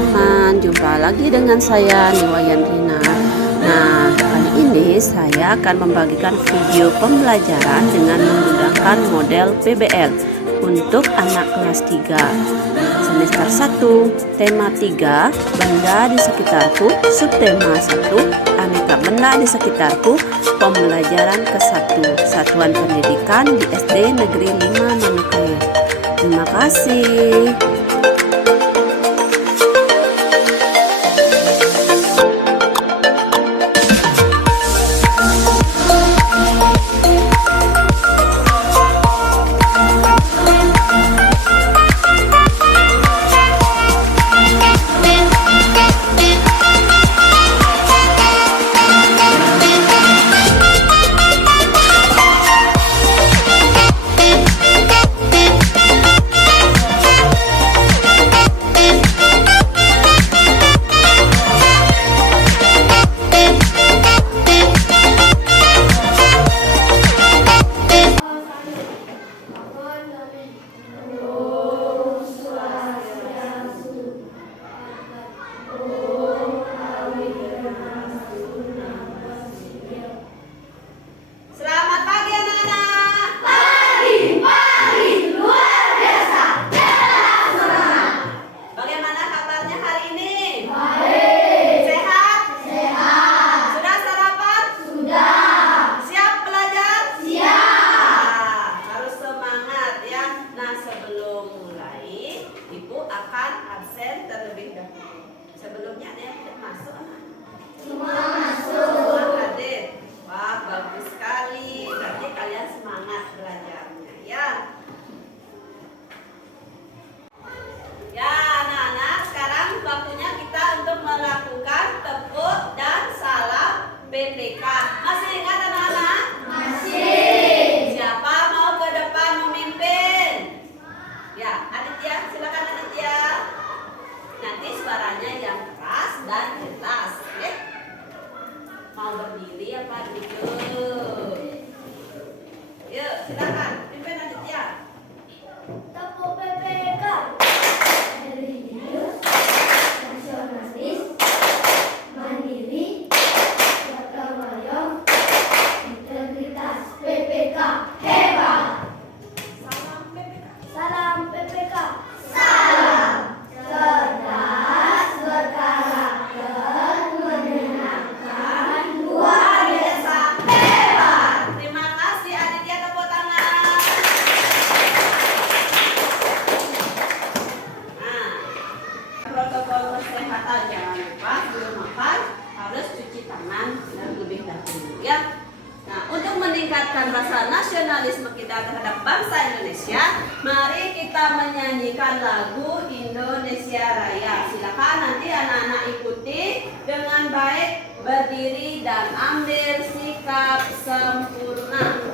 teman-teman, jumpa lagi dengan saya Niwayan Rina. Nah, kali ini saya akan membagikan video pembelajaran dengan menggunakan model PBL untuk anak kelas 3 semester 1, tema 3, benda di sekitarku, subtema 1, aneka benda di sekitarku, pembelajaran ke-1, Satuan Pendidikan di SD Negeri 5 Manukaya. Terima kasih. Sebelumnya ada yang tidak masuk, anak? Semua masuk. Semua hadir. Wah, bagus sekali. Berarti kalian semangat belajarnya, ya. Ya, anak-anak, sekarang waktunya kita untuk melakukan tepuk dan salam PPK. Masih ingat anak-anak? Masih. Siapa mau ke depan memimpin? Ya, Aditya, silakan Aditya. Nanti suaranya yang keras dan jelas, ya. Mau berdiri apa duduk? Yuk, silakan pimpin Aditya. Tepuk PPK. Religius, nasionalis, mandiri, gotong royong, integritas. PPK hebat. Salam PPK. Salam PPK. Salam. Cerdas, berkarakter, menyenangkan, luar biasa hebat. Terima kasih Aditya, tepuk tangan. Nah, protokol kesehatan jangan lupa sebelum makan harus cuci tangan lebih dahulu, ya. Nah, untuk meningkatkan rasa nasionalisme kita terhadap bangsa Indonesia, mari kita menyanyikan lagu Indonesia Raya. Silakan nanti anak-anak ikuti dengan baik, berdiri dan ambil sikap sempurna.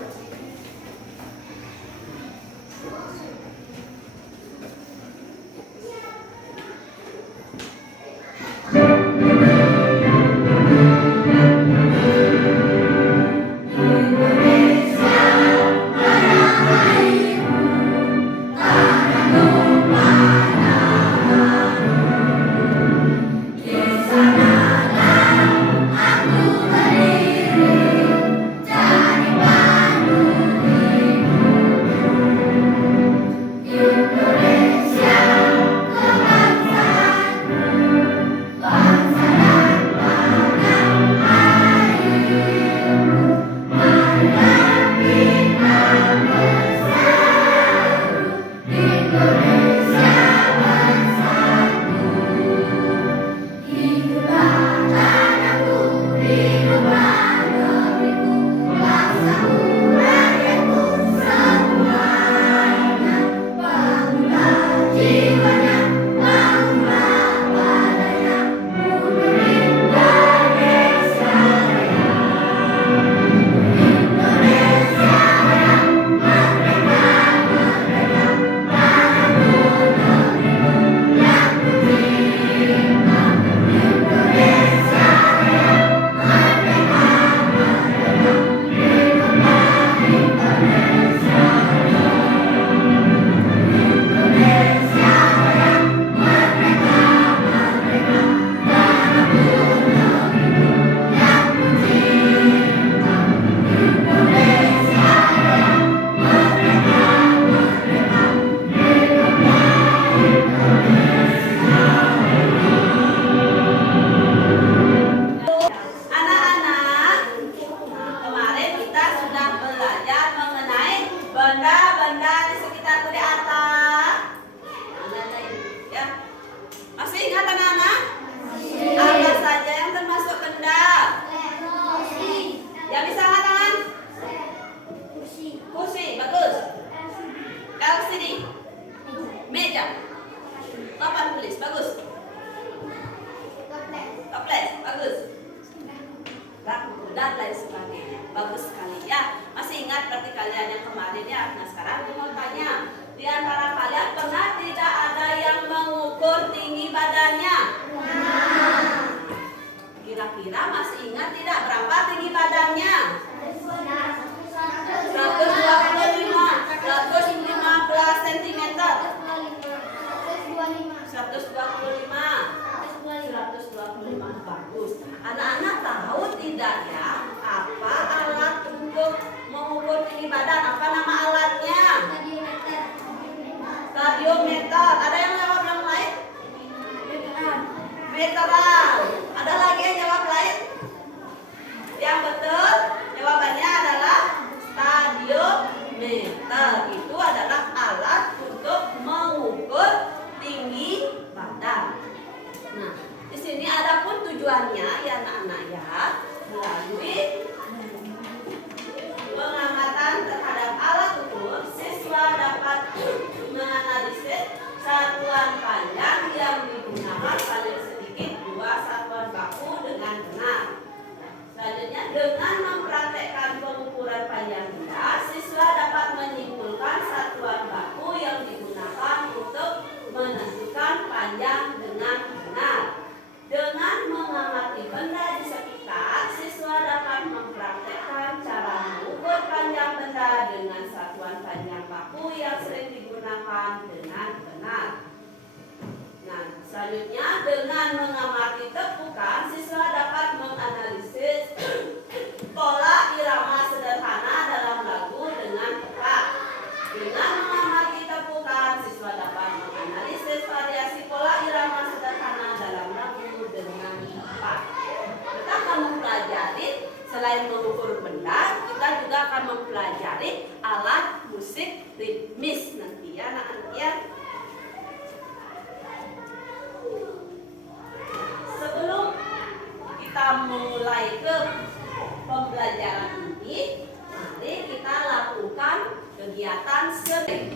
Aku berdiri, jadi Anak-anak tahu tidak ya apa alat untuk mengukur tinggi badan? Apa nama alatnya? Stadiometer. Ada yang jawab yang lain? Meteran. Ada lagi yang jawab lain? Yang betul jawabannya adalah stadiometer. Itu adalah alat untuk mengukur tinggi badan. Nah, di sini ada pun tujuannya ya anak-anak ya, melalui pengamatan terhadap alat ukur, siswa dapat menganalisis satuan panjang yang digunakan paling sedikit 2 satuan baku dengan benar. Selanjutnya, dengan mempraktekkan pengukuran panjang benda, siswa dapat menyimpulkan satuan baku yang digunakan untuk menentukan panjang dengan benar. Dengan mengamati benda di sekitar, siswa dapat mempraktekkan cara mengukur panjang benda dengan satuan panjang baku yang sering digunakan dengan benar. Nah, selanjutnya dengan mengamati tepukan, siswa dapat menganalisis pola irama sederhana dalam lagu dengan tepat. Dengan mengamati tepukan, siswa dapat menganalisis variasi pola irama sederhana dalam lagu dengan tepat. Kita akan mempelajari selain mengukur benda, kita juga akan mempelajari alat musik ritmis nanti ya anak-anak ya. Sebelum kita mulai ke pembelajaran ini, mari kita lakukan kegiatan sering.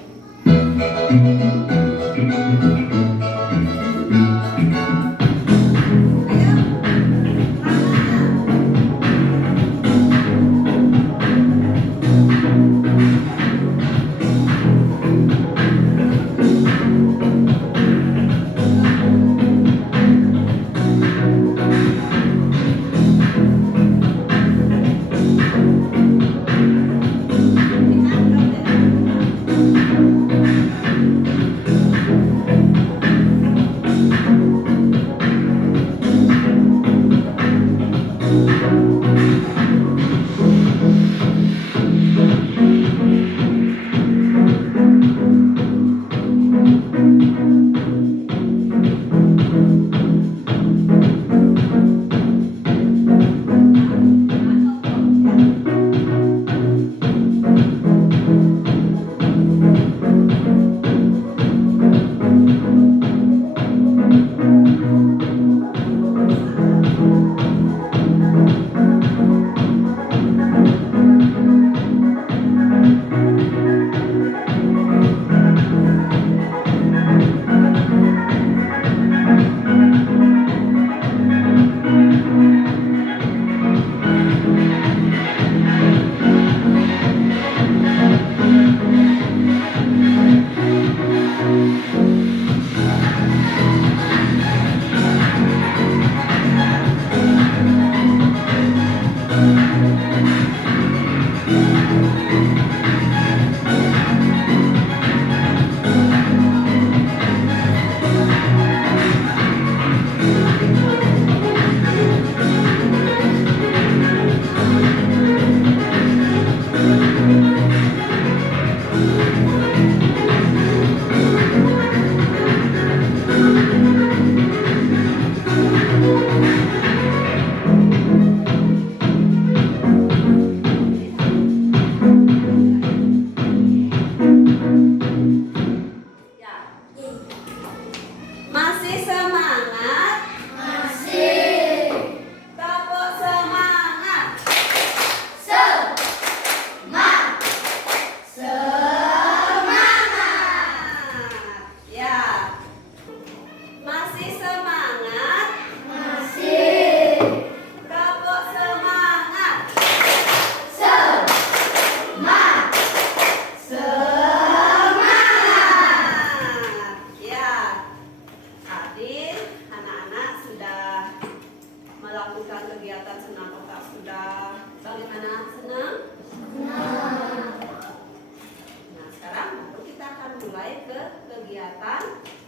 kegiatan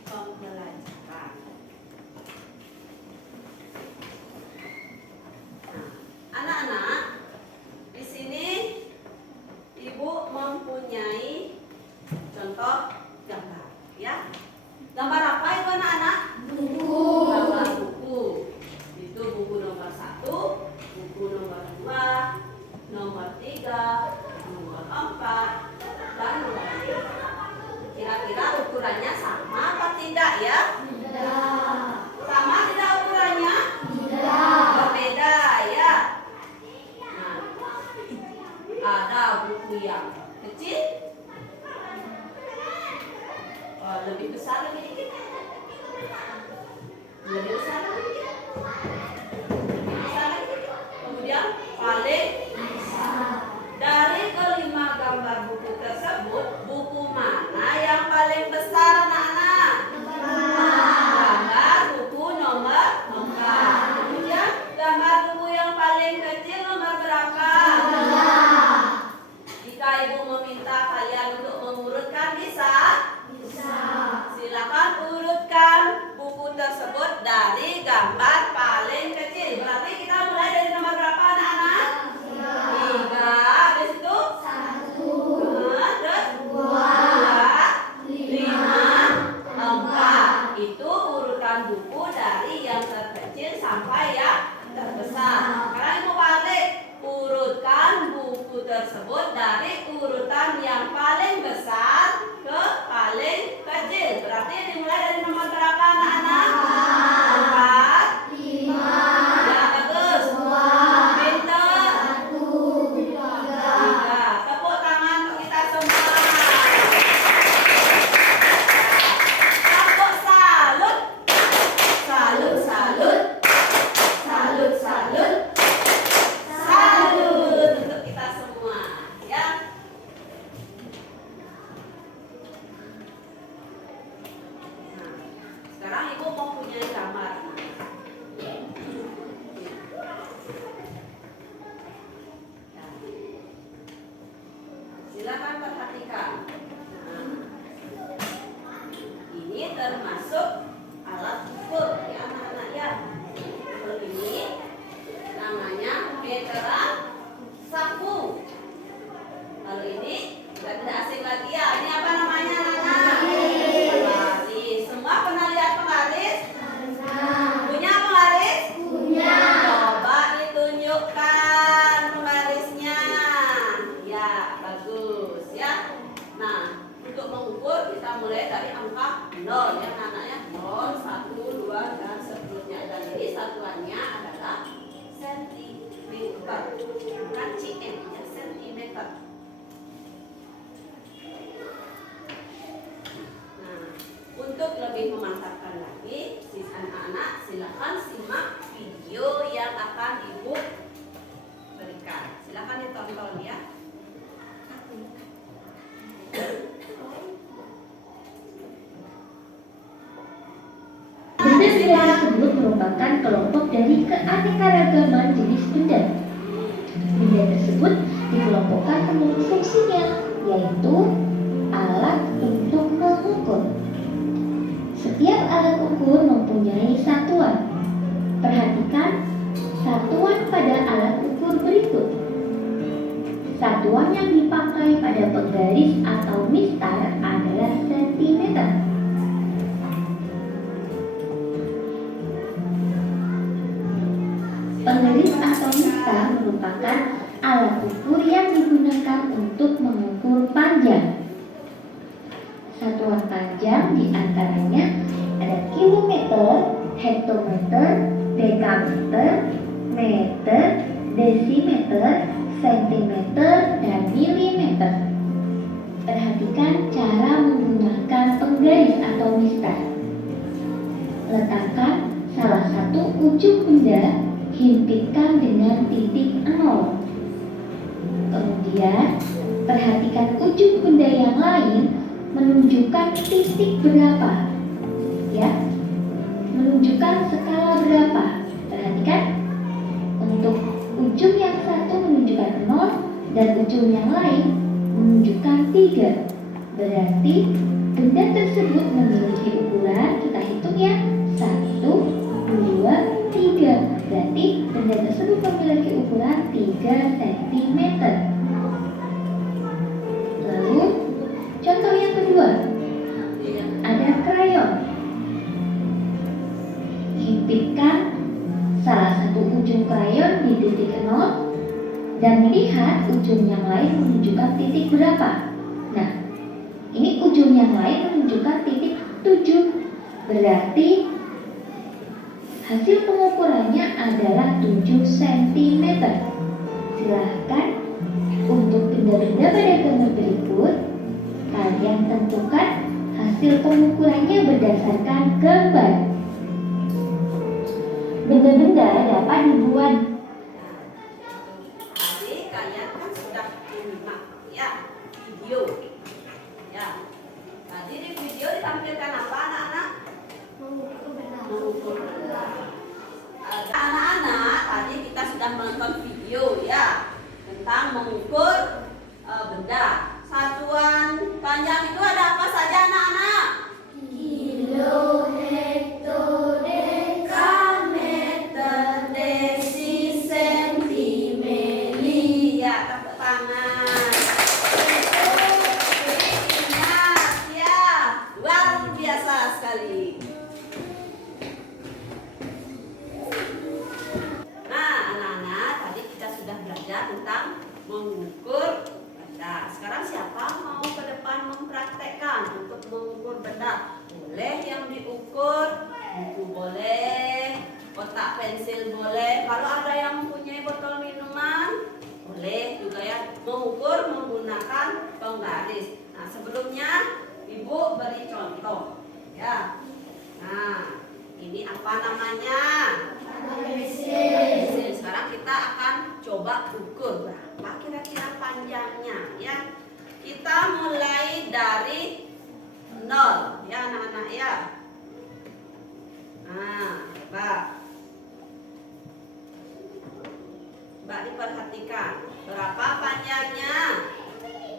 pembelajaran. dari yang terkecil sampai yang terbesar. Sekarang Ibu balik, urutkan buku tersebut dari urutan yang paling besar ke paling kecil. Berarti dimulai dari nomor berapa anak-anak? 4, 5, ya bagus, 2, pinter, 1, 3. 3. Tepuk tangan untuk kita semua. Tepuk salut, salut, salut, salut, salut, salut untuk kita semua, ya. Nah, sekarang Ibu mau punya gambar. Silakan perhatikan. Nah, ini termasuk alat ukur ya anak-anak ya. Ukur ini namanya meteran saku. Lalu ini sudah tidak asing lagi ya. Ini apa namanya anak-anak? Penggaris. Semua pernah lihat penggaris? Punya penggaris? Punya. Coba ditunjukkan penggarisnya. Ya, bagus ya. Nah, untuk mengukur kita mulai dari angka 0 ya anak-anaknya. 0, 1, 2 dan seterusnya. Dan ini satuannya adalah sentimeter. Bukan cm ya, sentimeter. Nah, untuk lebih memantapkan lagi, anak-anak silakan simak video yang akan Ibu berikan. Silakan ditonton ya. Benda-benda tersebut merupakan kelompok dari keanekaragaman jenis benda. Benda tersebut dikelompokkan menurut fungsinya, yaitu alat untuk mengukur. Setiap alat ukur mempunyai satuan. Perhatikan satuan pada alat ukur berikut. Satuan yang dipakai pada penggaris atau mistar adalah sentimeter. Penggaris atau mistar merupakan alat ukur yang digunakan untuk mengukur panjang. Satuan panjang diantaranya ada kilometer, hektometer, dekameter, meter, desimeter, sentimeter, dan milimeter. Perhatikan cara menggunakan penggaris atau mistar. Letakkan salah satu ujung benda, himpitkan dengan titik 0. Kemudian, perhatikan ujung benda yang lain menunjukkan titik berapa. Ya, menunjukkan skala berapa. Perhatikan, untuk ujung yang satu menunjukkan 0 dan ujung yang lain menunjukkan 3. Berarti benda tersebut memiliki ukuran, kita hitung ya, 1, 2, 3. Berarti benda tersebut memiliki ukuran 3 cm. Lalu contoh yang kedua, ada krayon. Himpitkan salah satu ujung krayon di titik 0 dan lihat ujung yang lain menunjukkan titik berapa. Nah, ini ujung yang lain menunjukkan titik 7. Berarti hasil pengukurannya adalah 7 cm. Silahkan untuk benda-benda pada gambar berikut, kalian tentukan hasil pengukurannya berdasarkan gambar. Benda-benda dapat dibuat. Tadi kalian kan sudah menyimak ya video. Ya. Tadi di video ditampilkan apa anak-anak? Mengukur benda. Anak-anak, tadi kita sudah menonton video ya tentang mengukur benda. Satuan panjang itu ada apa saja anak-anak? Kilo, hekto, Dekameter, desi, senti, mili. Ya, tepuk tangan. Ingat ya, luar biasa sekali. potong garis. Nah, sebelumnya Ibu beri contoh. Ya. Nah, ini apa namanya? Pensil. Sekarang kita akan coba ukur berapa kira-kira panjangnya ya. Kita mulai dari 0 ya anak-anak ya. Nah, Mbak diperhatikan berapa panjangnya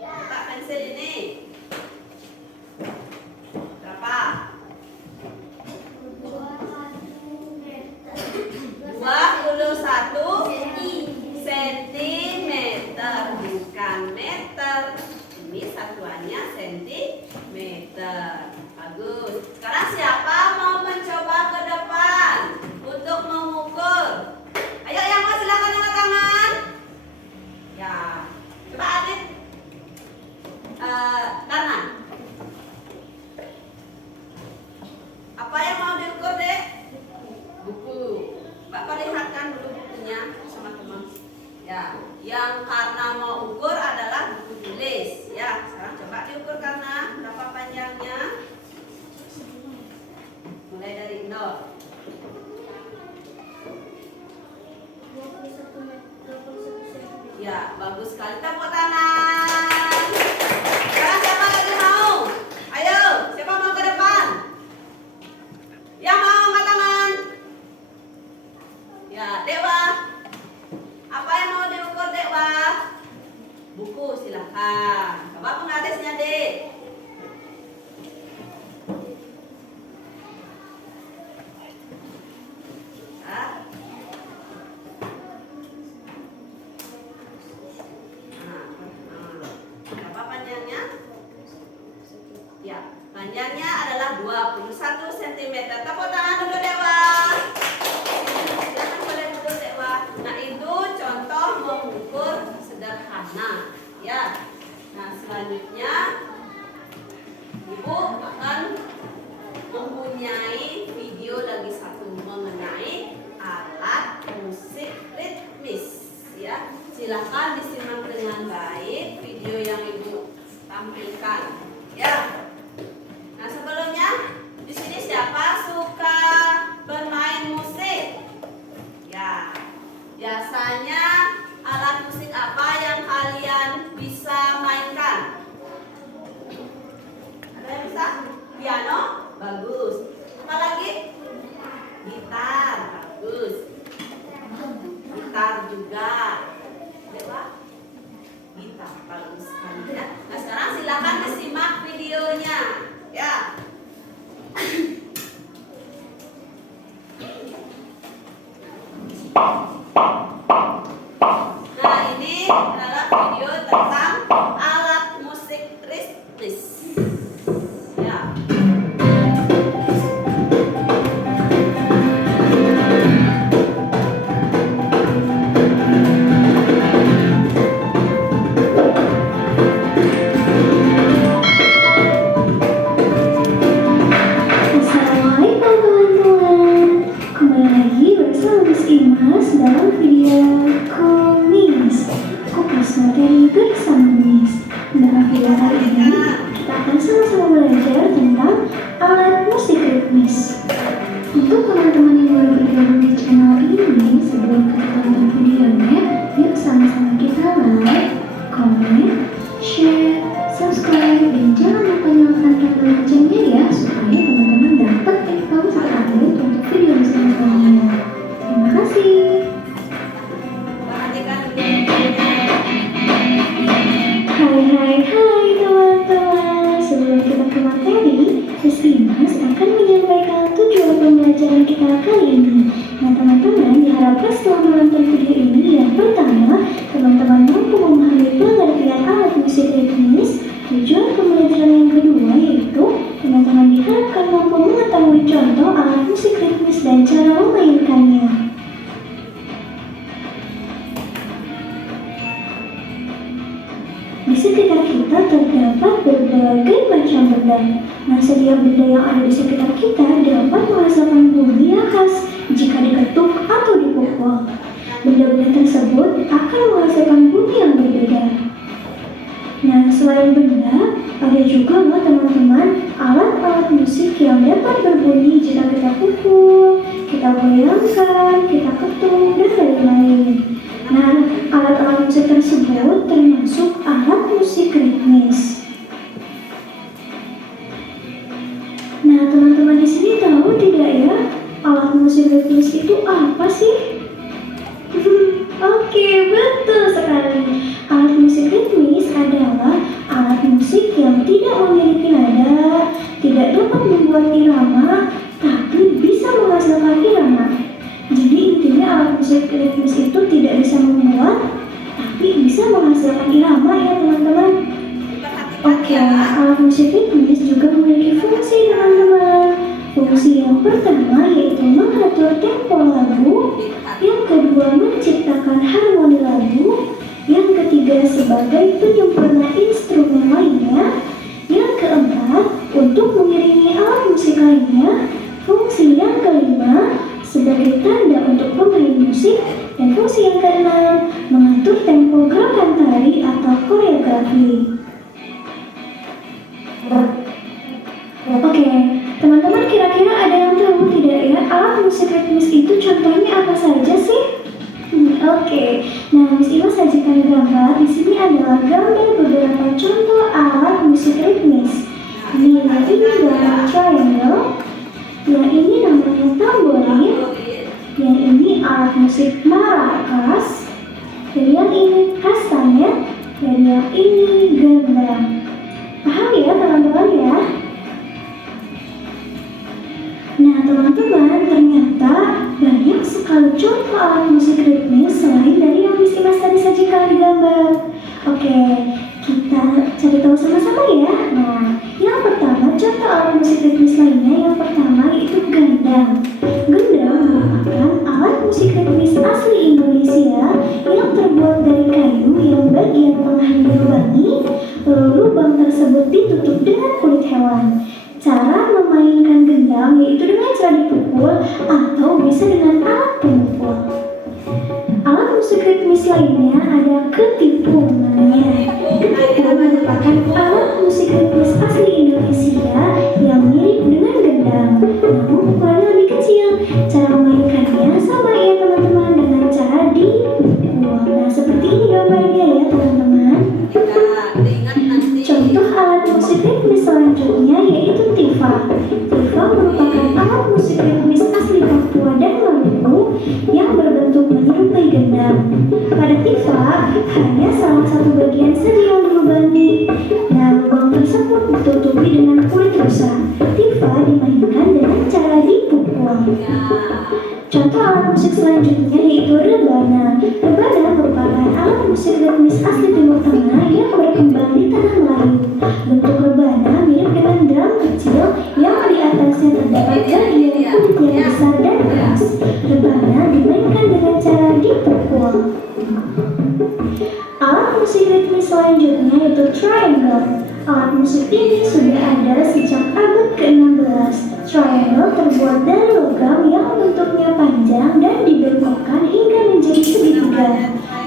letak pensil ini. Berapa? 21 cm, bukan meter. Ini satuannya sentimeter. Bagus. Sekarang siapa mau mencoba ke depan untuk mengukur? Ayo yang mau silakan angkat tangan. Ya, coba Adit. Kanan. Apa yang mau diukur, Dek? Buku. Mbak perlihatkan dulu bukunya sama teman. Ya, yang karena mau ukur adalah buku tulis. Ya, sekarang coba diukur karena berapa panjangnya? Mulai dari 0. Ya, bagus sekali. Tepuk tangan. Sekarang siapa lagi mau? Ayo, siapa mau ke depan? Yang mau angkat tangan? Ya, Dewa. Apa yang mau diukur, Dewa? Buku, silakan. Coba penggarisnya, Dek. Berapa panjangnya? Ya, panjangnya adalah 21 cm. Tepuk tangan dulu, Dewa. Silakan boleh duduk, Dewa. Nah, itu contoh mengukur sederhana. Ya. Nah, selanjutnya Ibu akan mempunyai video lagi satu mengenai alat musik ritmis. Ya, silakan disimak dengan baik video yang Ibu tampilkan. Ya. Nah, sebelumnya di sini siapa suka bermain musik? Ya. Biasanya alat musik apa yang kalian bisa mainkan? Ada yang bisa? Piano? Bagus. Apa lagi? Gitar. Bagus. Gitar juga. Dewa? Gitar. Bagus sekali ya. Nah, sekarang silakan disimak videonya. Ya. Nah, ini adalah video tentang alat musik ritmis. Ya. Assalamualaikum teman-teman. Kembali lagi bersama Miss Imas dalam video Kumis Kupas materi bersama Miss. Dalam video kali ini kita akan sama-sama belajar tentang alat musik ritmis. Untuk teman-teman yang baru bergabung di channel ini, sebelum kita tonton videonya, yuk sama-sama kita like, comment, share, subscribe, dan jangan lupa nyalakan tombol loncengnya ya, supaya teman-teman dapat info terupdate untuk video selanjutnya. Terima kasih. Perhatikan videonya. Hai teman-teman. Sebelum kita ke materi, Miss Imas akan menyampaikan tujuan pembelajaran kita kali ini. Nah teman-teman, diharapkan setelah menonton video ini, yang pertama, teman-teman mampu memahami pengertian alat musik ritmis. Tujuan pembelajaran yang kedua yaitu teman-teman diharapkan mampu mengetahui contoh alat musik ritmis dan cara memainkannya. Di sekitar kita terdapat berbagai macam benda. Nah, setiap benda yang ada di sekitar kita dapat menghasilkan bunyi yang khas jika diketuk atau dipukul. Benda-benda tersebut akan menghasilkan bunyi yang berbeda. Nah, selain benda Ada juga loh teman-teman, alat-alat musik yang dapat berbunyi jika kita pukul, kita goyangkan, kita ketuk, dan lain-lain. Nah, alat-alat musik tersebut termasuk alat musik ritmis. Nah, teman-teman di sini tahu tidak ya, alat musik ritmis itu apa sih? Oke, betul sekali. Alat musik ritmis adalah alat musik yang tidak memiliki nada, tidak dapat membuat irama, tapi bisa menghasilkan irama. Jadi intinya alat musik ritmis itu tidak bisa membuat, tapi bisa menghasilkan irama ya teman-teman. Oke, alat musik ritmis juga memiliki fungsi teman-teman. Fungsi yang pertama yaitu mengatur tempo lagu, yang kedua menciptakan harmoni lagu, yang ketiga sebagai penyempurna instrumen lainnya, yang keempat untuk mengiringi alat musik lainnya, fungsi yang kelima sebagai tanda untuk pemain musik, dan fungsi yang keenam mengatur tempo gerakan tari atau koreografi. Oke, teman-teman kira-kira ada yang tahu tidak ya alat musik ritmis itu contohnya apa saja sih? Oke, nah Miss Ima sajikan gambar. Di sini adalah gambar beberapa contoh alat musik ritmis. Ini gambar triangle, yang ini namanya tamborin, yang ini alat musik maracas, dan yang ini kastanet, dan yang ini gendang. Paham ya teman-teman ya? Nah teman-teman, ternyata banyak sekali contoh alat musik ritmis selain dari yang Miss Imas tadi sajikan di gambar. Oke, kita cari tahu sama-sama ya. Nah, yang pertama contoh alat musik ritmis lainnya, yang pertama yaitu gendang. Gendang merupakan alat musik ritmis asli Indonesia yang terbuat dari kayu yang bagian tengahnya berlubang, lalu lubang tersebut ditutup dengan kulit hewan. Cara memainkan gendang yaitu dengan cara dipukul atau bisa dengan alat pemukul. Alat musik ritmis lainnya ada ketipung namanya. Ketipung merupakan alat musik ritmis asli Indonesia yang mirip dengan gendang, namun ukurannya lebih kecil. Cara memainkannya sama ya teman-teman, dengan cara dipukul. Nah seperti ini gambarnya ya teman-teman. Contoh alat musik ritmis selanjutnya yaitu tifa. Tifa merupakan alat musik ritmis asli Papua dan Maluku yang berbentuk menyerupai gendang. Pada tifa hanya salah satu bagian saja yang dilubangi. Nah, lubang tersebut ditutupi dengan kulit rusa. Tifa dimainkan dengan cara dipukul. Contoh alat musik selanjutnya yaitu rebana. Rebana merupakan alat musik ritmis asli Timur Tengah yang berkembang di tanah Melayu. Bentuk rebana mirip dengan drum kecil yang di atasnya terdapat bagian kulit yang besar dan keras. Rebana dimainkan dengan cara dipukul. Alat musik ritmis selanjutnya yaitu triangle. Alat musik ini sudah ada sejak abad ke-16. Triangle terbuat dari logam yang bentuknya panjang dan dibengkokkan hingga menjadi segitiga.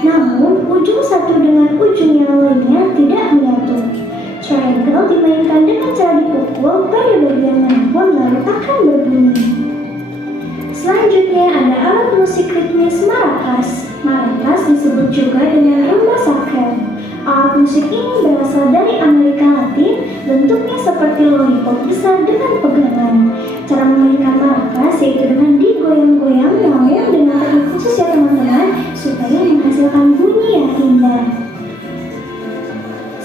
Namun, ujung satu dengan ujung yang lainnya tidak menyatu. Triangle dimainkan dengan cara dipukul pada bagian manapun lalu akan berbunyi. Selanjutnya ada alat musik ritmis maracas. Maracas disebut juga dengan rumba saker. Alat musik ini berasal dari Amerika Latin, bentuknya seperti lollipop besar dengan pegangan. Cara memainkan maracas yaitu dengan digoyang-goyang, namun dengan teknik khusus ya teman-teman, supaya menghasilkan bunyi yang indah.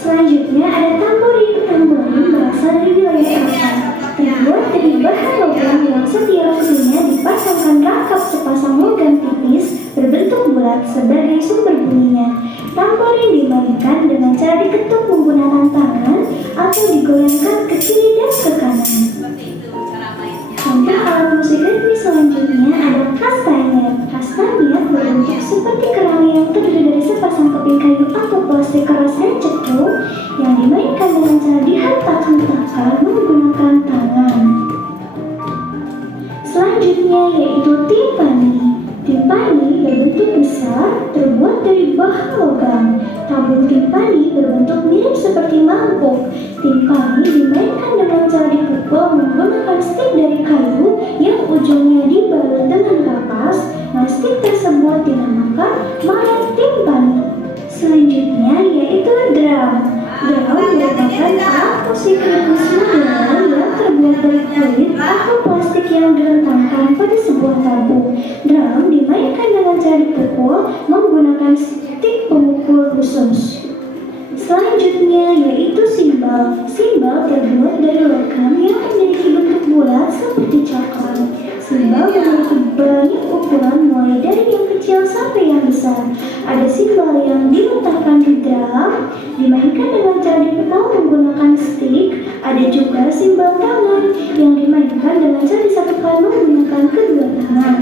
Selanjutnya ada tamborin. Tamborin berasal dari wilayah Eropa. Terbuat dari bahan logam yang setiap ujungnya dipasangkan rangkap sepasang logam tipis berbentuk bulat sebagai sumber bunyinya. Tamborin dimainkan dengan cara diketuk menggunakan tangan atau digoyangkan ke kiri dan ke kanan. Contoh alat musik ritmis selanjutnya ada kastanet. Kastanet berbentuk seperti kerang yang terdiri dari sepasang keping kayu atau plastik keras dan cetuk yang dimainkan dengan cara dihentak-hentakkan menggunakan tangan. Selanjutnya yaitu timpani. Timpani berbentuk besar, terbuat dari bahan logam. Tabung timpani berbentuk mirip seperti mangkuk. Timpani dimainkan dengan cara dipukul menggunakan stik dari kayu yang ujungnya dibalut dengan kapas. Nah, stik tersebut dinamakan main timpani. Selanjutnya yaitu drum. Drum merupakan alat musik ritmis modern yang terbuat dari kulit atau plastik yang direntangkan pada sebuah tabung. Drum dimainkan dengan cara dipukul menggunakan stik pemukul khusus. Selanjutnya yaitu simbal. Simbal terbuat dari logam yang memiliki bentuk bulat seperti coklat. Simbal memiliki banyak ukuran mulai dari yang kecil sampai yang besar. Ada simbal yang diletakkan di drum, dimainkan dengan cara dipukul menggunakan stik. Ada juga simbal tangan yang dimainkan dengan cara disatukan menggunakan kedua tangan.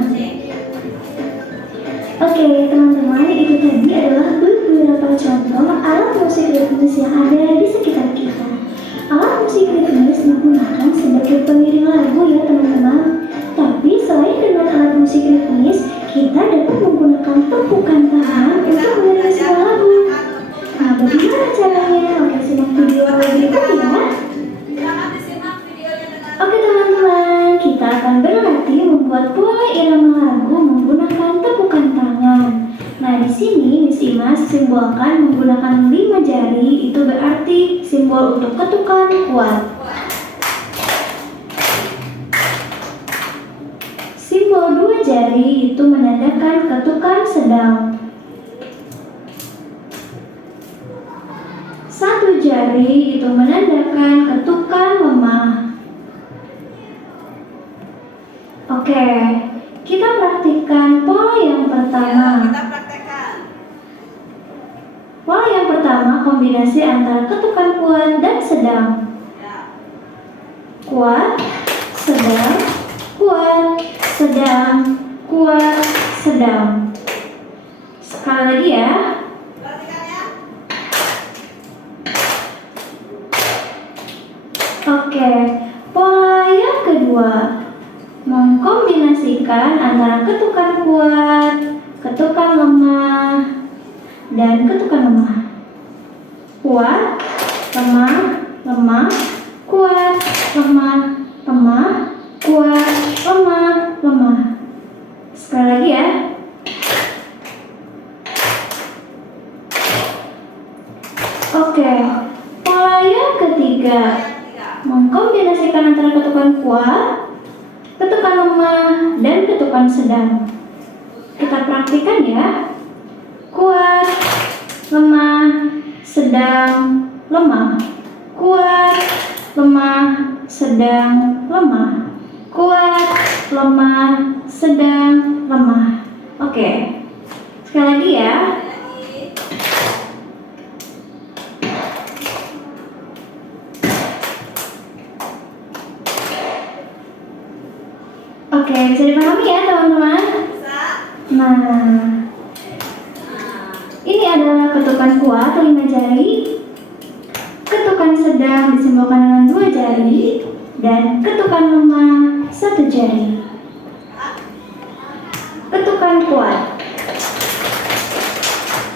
Oke, teman-teman, itu tadi adalah beberapa contoh alat musik ritmis yang ada di sekitar kita. Alat musik ritmis digunakan sebagai pengiring lagu ya teman-teman. Tapi selain dengan alat musik ritmis, kita dapat menggunakan tepukan tangan untuk mengiring sebuah lagu. Nah, bagaimana caranya? Oke, simak video berikut ya. Oke teman-teman, kita akan berlatih membuat pola irama lagu menggunakan tepukan tangan. Nah, di sini Miss Imas simbolkan menggunakan 5 jari, itu berarti simbol untuk ketukan kuat. Simbol 2 jari itu menandakan ketukan sedang. 1 jari itu menandakan ketukan lemah. Oke, kita praktikkan pola yang pertama. Pola yang pertama kombinasi antara ketukan kuat dan sedang. Kuat, sedang, kuat, sedang, kuat, sedang. Sekali lagi ya. Oke, pola yang kedua mengkombinasikan antara ketukan kuat, ketukan lemah, dan ketukan lemah. Kuat, lemah, lemah, kuat, lemah, lemah, kuat, lemah, lemah. Sekali lagi ya. Oke, pola yang ketiga mengkombinasikan antara ketukan kuat, ketukan lemah, dan ketukan sedang. Kita praktikkan ya. Kuat, lemah, sedang, lemah. Kuat, lemah, sedang, lemah. Kuat, lemah, sedang, lemah. Oke. Sekali lagi ya. Oke, bisa dipahami ya teman-teman? Nah, ini adalah ketukan kuat 5 jari, ketukan sedang disimbolkan dengan 2 jari, dan ketukan lemah 1 jari. Ketukan kuat,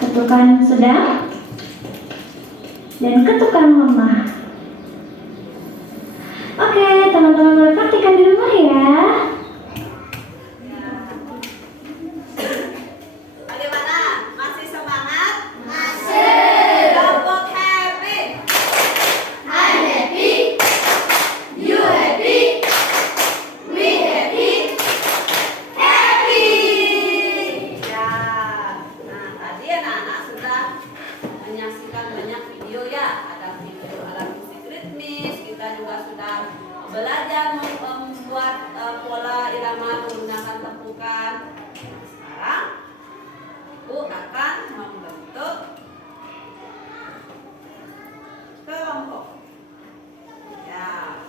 ketukan sedang, dan ketukan lemah. Oke, teman-teman boleh praktikkan di rumah ya. Belajar membuat pola irama menggunakan tepukan. Sekarang Bu akan membentuk kelompok. Ya,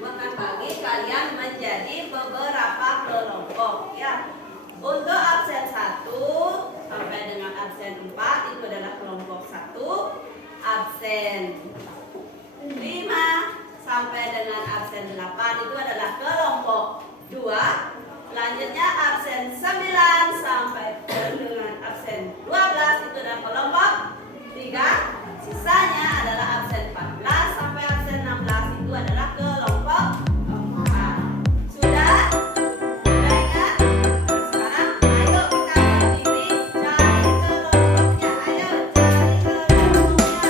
akan bagi kalian menjadi beberapa kelompok. Ya, untuk absen 1 sampai dengan absen 4 itu adalah kelompok 1. Absen 5 sampai dengan absen 8 itu adalah kelompok 2. Selanjutnya absen 9 Sisanya adalah absen 14 sampai absen 16 itu adalah kelompok 4. Sudah? Sudah ingat? Sekarang ayo kita berdiri cari kelompoknya. Ayo cari kelompoknya.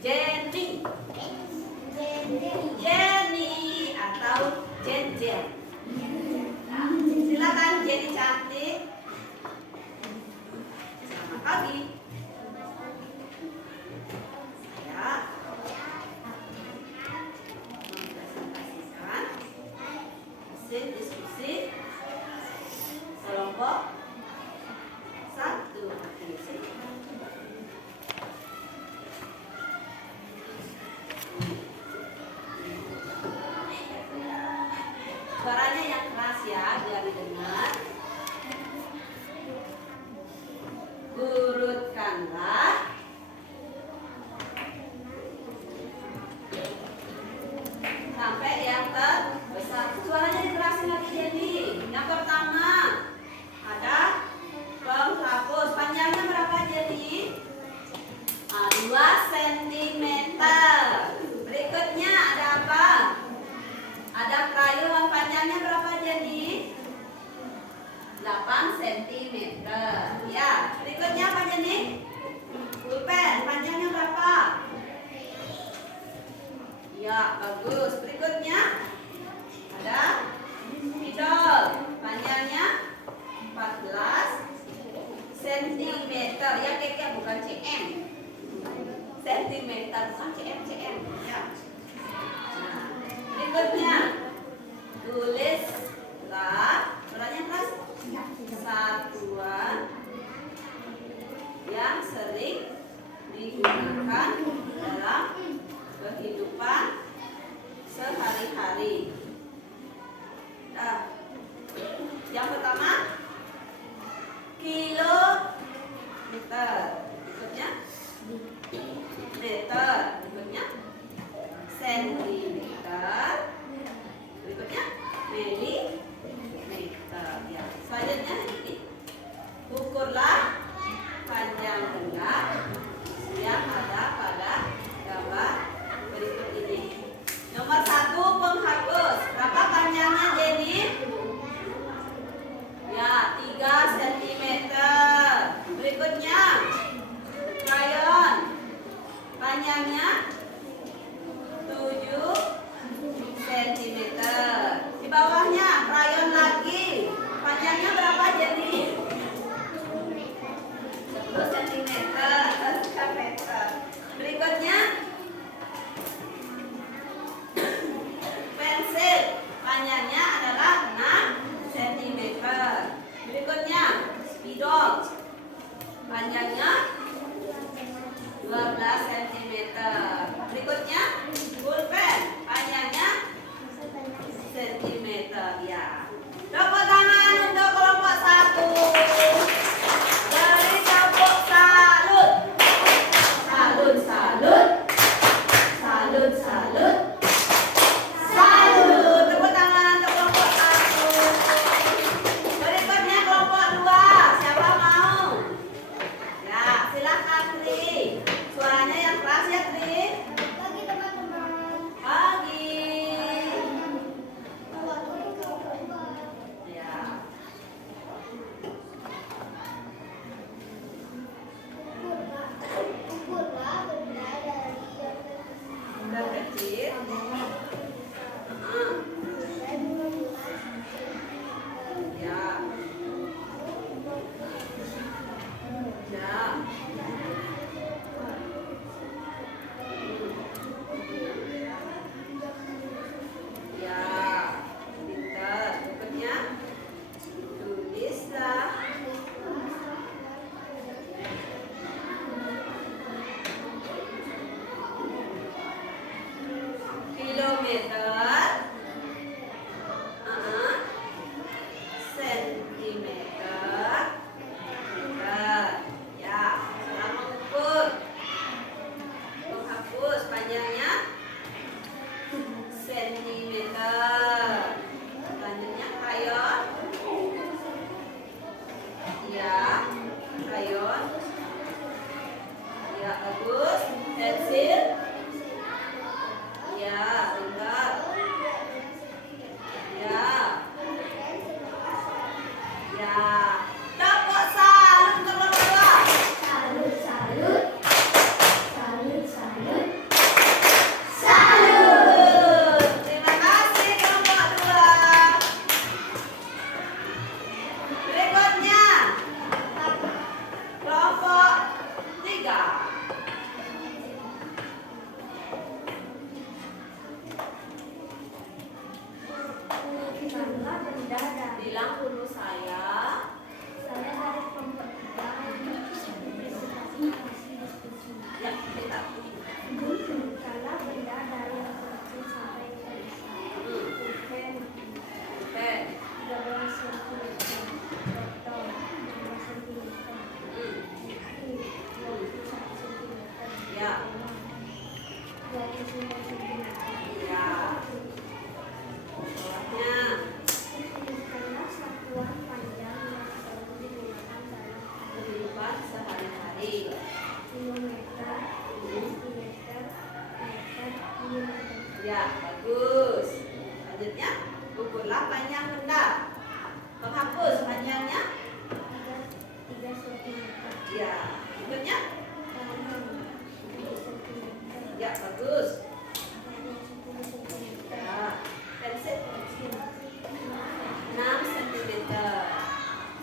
Jenny. Jenny atau Jen. Nah, silakan Jenny cantik. Selamat pagi. Ya. Mempresentasikan hasil diskusi kelompok 1. Suaranya yang keras ya, biar didengar. Urutkanlah sampai yang terbesar. Suaranya dikerasin lagi jadi. Yang pertama ada penghapus. Panjangnya berapa jadi? 2 cm. Berikutnya ada apa? Ada krayon. Panjangnya berapa jadi? 8 cm. Ya, berikutnya apa jadi? Pulpen. Panjangnya berapa? Ya, bagus. Berikutnya ada spidol. Panjangnya 14 cm. Ya, keke bukan cm. Centimeter, bukan cm. Ya. Nah, berikutnya tulislah suaranya keras. Satuan yang sering digunakan dalam kehidupan sehari-hari. Nah, yang pertama kilometer, berikutnya meter, berikutnya sentimeter, berikutnya milimeter. Ya, selanjutnya ini ukurlah panjang benda yang ada pada gambar berikut ini. Nomor 1 penghapus. Berapa panjangnya jadi? Ya, 3 cm. Berikutnya krayon. Panjangnya 7 cm. Di bawahnya krayon lagi. Panjangnya berapa jadi? 10 cm. Berikutnya pensil. Panjangnya adalah 6 cm. Berikutnya spidol. Panjangnya 12 cm. Berikutnya pulpen. Panjangnya cm. Ya. Tepuk tangan untuk kelompok 1. Dari kelompok salut. Salut, salut. Salut, salut. Salut. Tepuk tangan untuk kelompok 1. Berikutnya kelompok 2. Siapa mau? Ya, silakan Tri. Suaranya yang keras ya Tri. Pagi teman-teman. Pagi. Ya. Ukurlah benda dari Udah kecil. Ya. Ya. Ya. Pintar. Berikutnya tulislah kilometer, sentimeter, meter. Ya, setelah mengukur, menghapus panjangnya sentimeter. Selanjutnya krayon. Ya, krayon. Ya, bagus. Pensil. Ya, bentar. Ya. Ya. Tepuk salut untuk kelompok 2. salut, salut. Salut, salut. bilang dulu saya. Saya dari kelompok 3 presentasi hasil diskusi. Ya, kita. Bukanlah benda dari yang kecil sampai yang besar. Pulpen Oke. 13 cm, botol 15 cm, buku 21 cm, Ya. 29 cm. Ya. Bawahnya. Bukanlah satuan panjang yang selalu digunakan dalam Kehidupan sehari-hari. kilometer, sentimeter, meter, milimeter. Ya, bagus. Selanjutnya, ukurlah panjang benda. Menghapus panjangnya. 3 cm. Ya. Berikutnya. Tangan 7 cm. Ya, bagus. Tangan 10 cm. Ya. Pensil. 6 cm.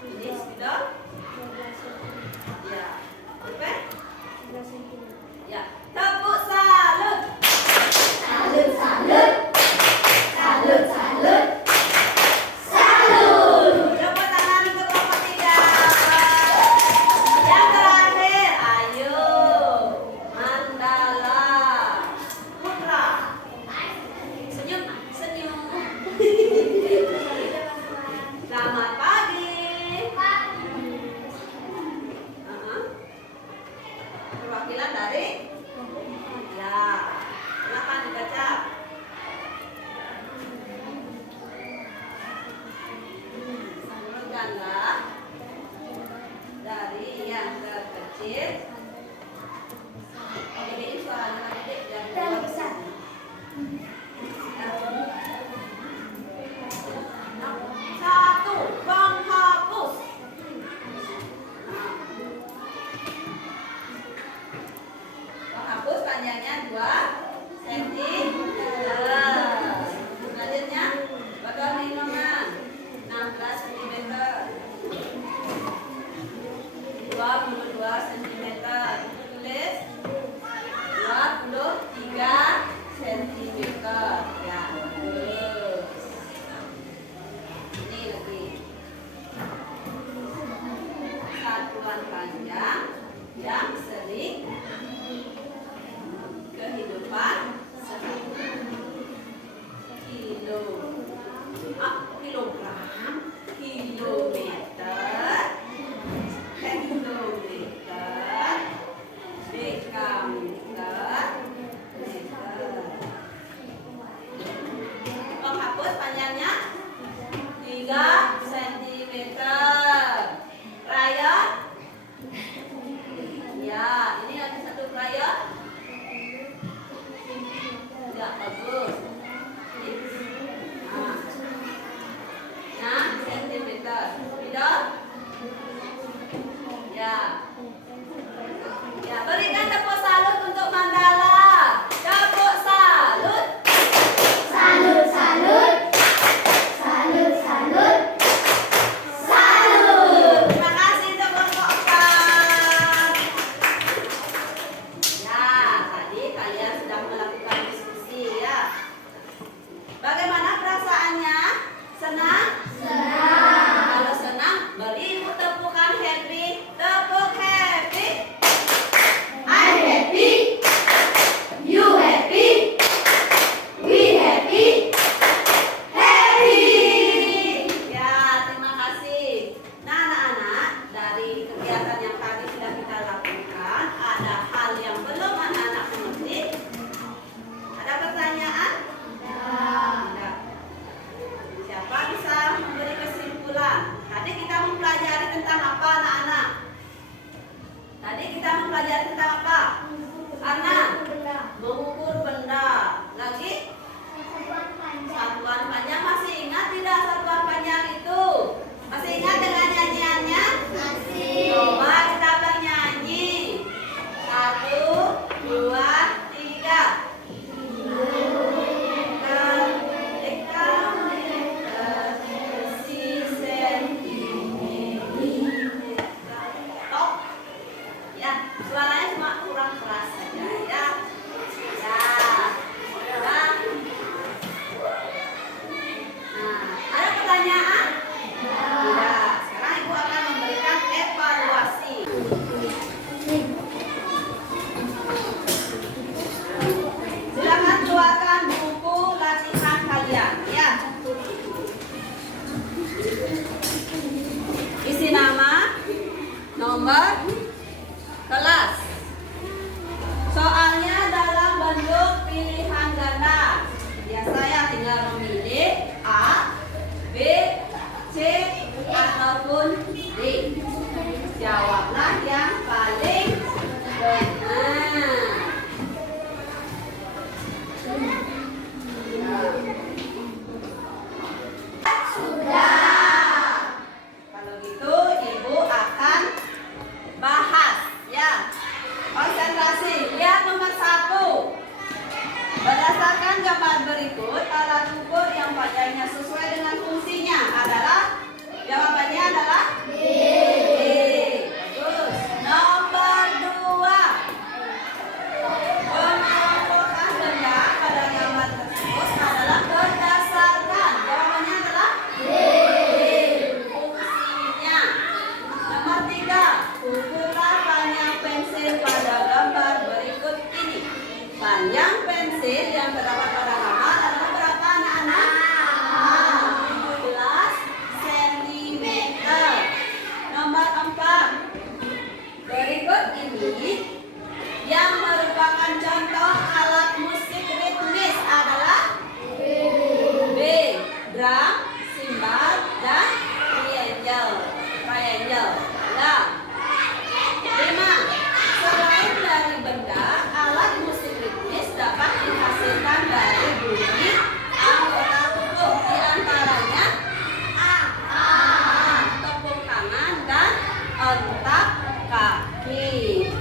Ini spidol. 12 cm. Ya. Pulpen. 11 cm. Ya. Tepuk salut. Salut, salut. Salut, salut. Salut. Tepuk tangan untuk kelompok 3. Yang terakhir, ayo. Mandala Putra. Senyum, senyum. Selamat pagi. Perwakilan dari? Ya. Silakan dibaca. Sebutkanlah dari yang terkecil. Ini suaranya gede dan Yang besar. Satu, penghapus. Penghapus panjangnya 2 cm. Selanjutnya, botol minuman 16 cm. 22 cm. Tulis 23 cm. Ya, bagus. Ini lagi. Satuan panjang yang sering kehidupan sehari-hari. Kilogram, kilometer, hektometer, dekameter, meter. nomor kelas. Soalnya dalam bentuk pilihan ganda. Ya, saya tinggal memilih A, B, C, ataupun D. Jawablah yang paling benar. Kalau gitu Ibu akan bahas ya. Konsentrasi. Lihat nomor 1. Berdasarkan gambar berikut, alat ukur yang padanya sesuai dengan fungsinya adalah, jawabannya adalah B. Bagus. Nomor 2. Pengelompokan benda pada gambar tersebut adalah berdasarkan, jawabannya adalah B. Fungsinya. Nomor 3. Ukurlah panjang pensil pada gambar berikut ini. Panjang pensil yang terdapat pada gambar adalah berapa anak-anak? 17 cm. Nomor 4. Berikut ini yang merupakan contoh alat musik ritmis adalah B. Drum, simbal, dan triangle. Nah, 5. Selain dari benda, alat musik ritmis dapat dihasilkan dari bunyi anggota tubuh, di antaranya A. Tepuk tangan dan entak kaki.